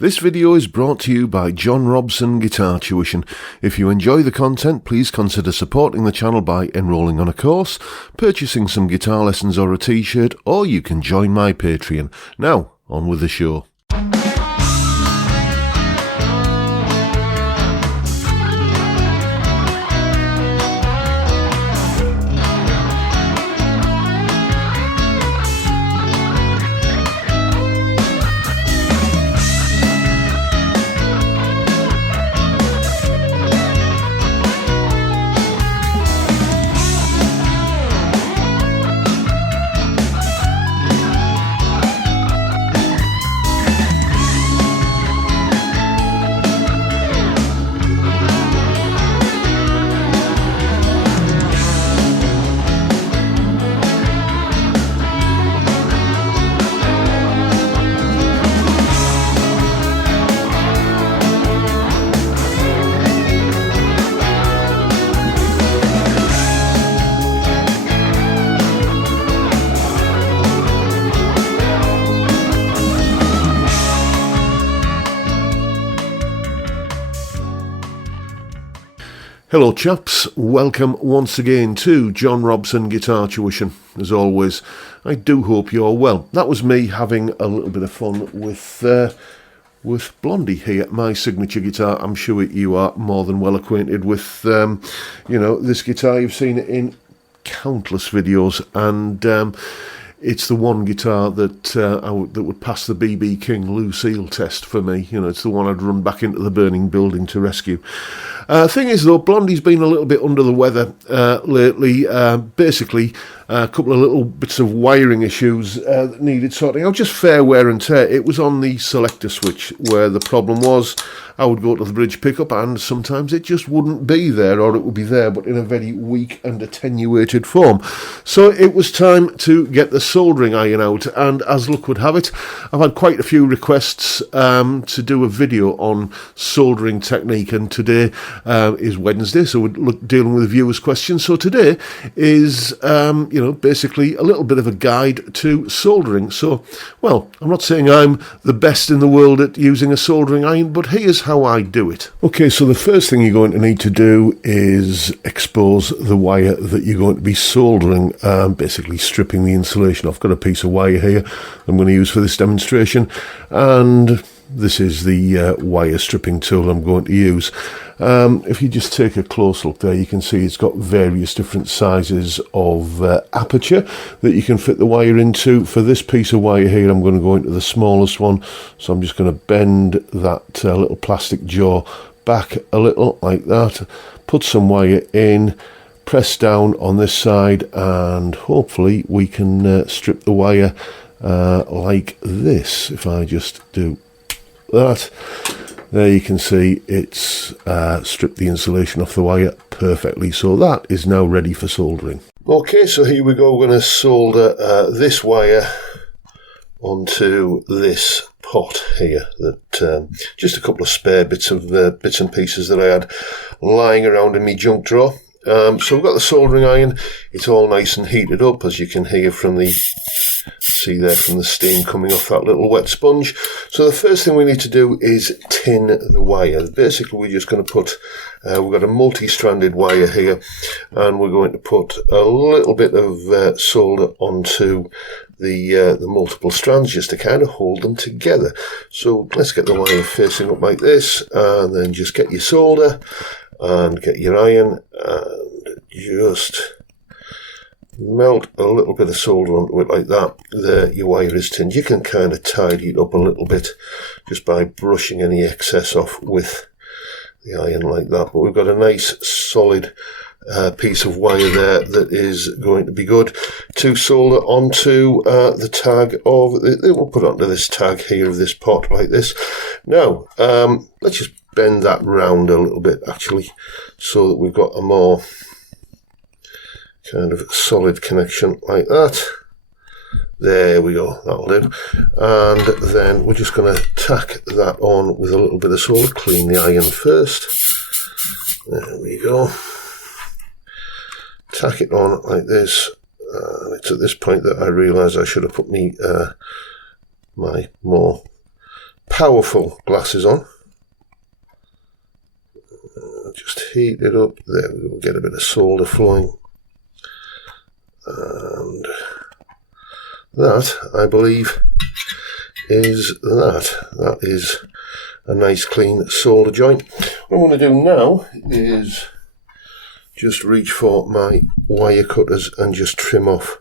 This video is brought to you by John Robson Guitar Tuition. If you enjoy the content, please consider supporting the channel by enrolling on a course, purchasing some guitar lessons or a t-shirt, or you can join my Patreon. Now, on with the show. Hello chaps, welcome once again to John Robson Guitar Tuition. As always, I do hope you're well. That was me having a little bit of fun with Blondie here, my signature guitar. I'm sure you are more than well acquainted with, this guitar. You've seen it in countless videos, and it's the one guitar that that would pass the B.B. King Lucille test for me. You know, it's the one I'd run back into the burning building to rescue. Thing is, though, Blondie's been a little bit under the weather lately. Basically, a couple of little bits of wiring issues that needed sorting out, just fair wear and tear. It was on the selector switch where the problem was. I would go to the bridge pickup and sometimes it just wouldn't be there, or it would be there but in a very weak and attenuated form. So it was time to get the soldering iron out, and as luck would have it, I've had quite a few requests to do a video on soldering technique, and today is Wednesday, so we're dealing with viewers' questions. So today is, basically a little bit of a guide to soldering. So, well, I'm not saying I'm the best in the world at using a soldering iron, but here's how I do it. Okay, so the first thing you're going to need to do is expose the wire that you're going to be soldering, basically stripping the insulation. I've got a piece of wire here I'm going to use for this demonstration, and this is the wire stripping tool I'm going to use. If you just take a close look there, you can see it's got various different sizes of aperture that you can fit the wire into. For this piece of wire here, I'm going to go into the smallest one, so I'm just going to bend that little plastic jaw back a little like that, put some wire in, press down on this side, and hopefully we can strip the wire like this. If I just do that, there you can see it's stripped the insulation off the wire perfectly. So that is now ready for soldering. Okay, so here we go. We're going to solder this wire onto this pot here. That just a couple of spare bits and pieces that I had lying around in my junk drawer. So we've got the soldering iron. It's all nice and heated up, as you can hear from the steam coming off that little wet sponge. So the first thing we need to do is tin the wire. Basically, we're just going to put, we've got a multi-stranded wire here, and we're going to put a little bit of solder onto the multiple strands just to kind of hold them together. So let's get the wire facing up like this, and then just get your solder and get your iron and just melt a little bit of solder onto it like that. There, your wire is tinned. You can kind of tidy it up a little bit just by brushing any excess off with the iron like that. But we've got a nice solid piece of wire there that is going to be good to solder onto the tag of it. We'll put onto this tag here of this pot like this. Now, let's just bend that round a little bit actually, so that we've got a more kind of solid connection like that. There we go, that'll do. And then we're just going to tack that on with a little bit of solder. Clean the iron first. There we go. Tack it on like this. It's at this point that I realise I should have put me my more powerful glasses on. Just heat it up. There we go. Get a bit of solder flowing. And that, I believe, is that. That is a nice clean solder joint. What I'm going to do now is just reach for my wire cutters and just trim off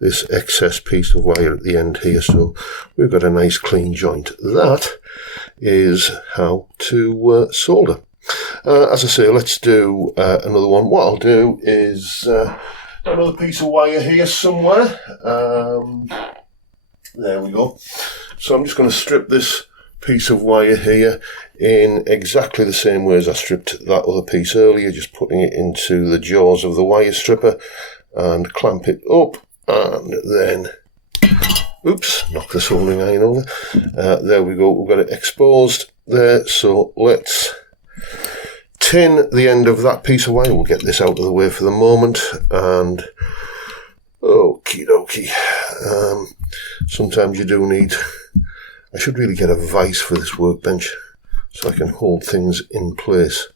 this excess piece of wire at the end here, so we've got a nice clean joint. That is how to solder. As I say, let's do another one. What I'll do is another piece of wire here somewhere. There we go. So I'm just going to strip this piece of wire here in exactly the same way as I stripped that other piece earlier, just putting it into the jaws of the wire stripper and clamp it up, and then oops, knock the soldering iron over. There we go, we've got it exposed there. So let's tin the end of that piece of wire. We'll get this out of the way for the moment, and okie dokie. Sometimes you do need, I should really get a vise for this workbench so I can hold things in place.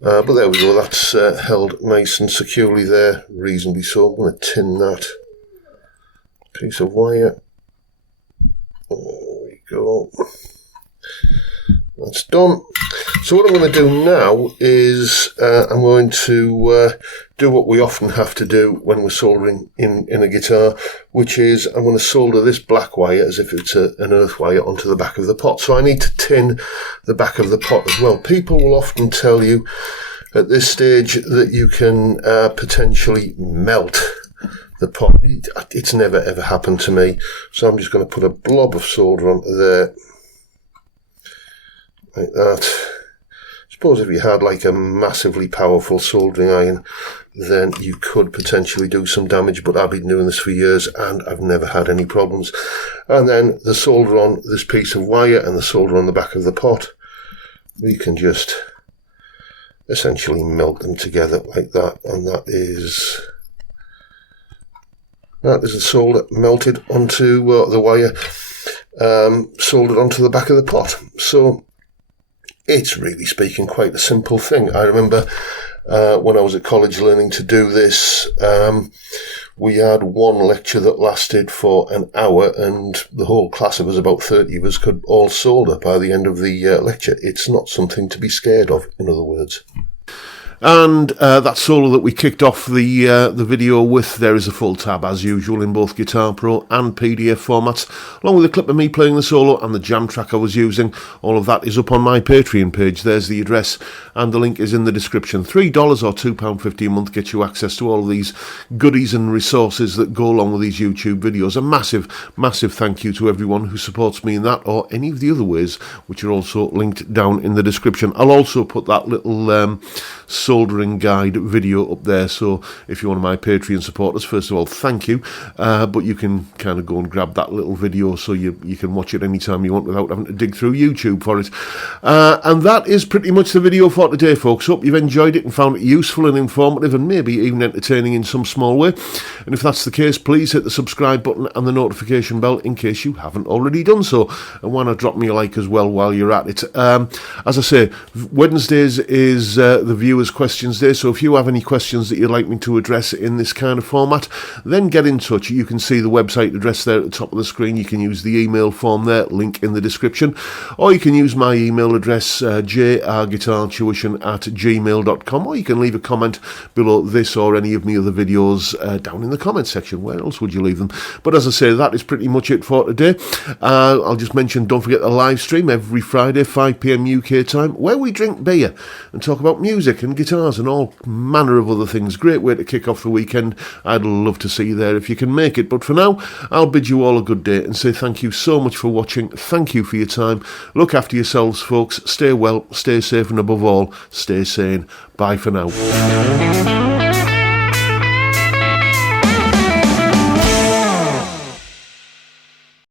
But there we go, that's held nice and securely there, reasonably so. I'm going to tin that piece of wire. There we go. That's done. So what I'm going to do now is I'm going to do what we often have to do when we're soldering in a guitar, which is I'm going to solder this black wire as if it's an earth wire onto the back of the pot. So I need to tin the back of the pot as well. People will often tell you at this stage that you can potentially melt the pot. It's never ever happened to me. So I'm just going to put a blob of solder onto there, like that. Suppose if you had like a massively powerful soldering iron, then you could potentially do some damage, but I've been doing this for years and I've never had any problems. And then the solder on this piece of wire and the solder on the back of the pot, we can just essentially melt them together like that, and that is the solder melted onto the wire, soldered onto the back of the pot. So it's really speaking quite a simple thing. I remember when I was at college learning to do this, we had one lecture that lasted for an hour, and the whole class of us, about 30 of us, could all solder by the end of the lecture. It's not something to be scared of, in other words. And that solo that we kicked off the video with, there is a full tab as usual in both Guitar Pro and PDF formats, along with a clip of me playing the solo and the jam track I was using. All of that is up on my Patreon page. There's the address, and the link is in the description. $3 or £2.50 a month gets you access to all of these goodies and resources that go along with these YouTube videos. A massive, massive thank you to everyone who supports me in that or any of the other ways, which are also linked down in the description. I'll also put that little soldering guide video up there, so if you're one of my Patreon supporters, first of all, thank you, but you can kind of go and grab that little video so you can watch it anytime you want without having to dig through YouTube for it. And that is pretty much the video for today, folks. Hope you've enjoyed it and found it useful and informative and maybe even entertaining in some small way. And if that's the case, please hit the subscribe button and the notification bell in case you haven't already done so, and why not drop me a like as well while you're at it. As I say, Wednesdays is the viewers' questions day, so if you have any questions that you'd like me to address in this kind of format, then get in touch. You can see the website address there at the top of the screen. You can use the email form there, link in the description, or you can use my email address, jrguitartuition@gmail.com, or you can leave a comment below this or any of my other videos down in the comment section. Where else would you leave them? But as I say, that is pretty much it for today. I'll just mention, don't forget the live stream every Friday, 5 PM UK time, where we drink beer and talk about music and guitars and all manner of other things. Great way to kick off the weekend. I'd love to see you there if you can make it. But for now, I'll bid you all a good day and say thank you so much for watching. Thank you for your time. Look after yourselves, folks. Stay well, stay safe, and above all, stay sane. Bye for now.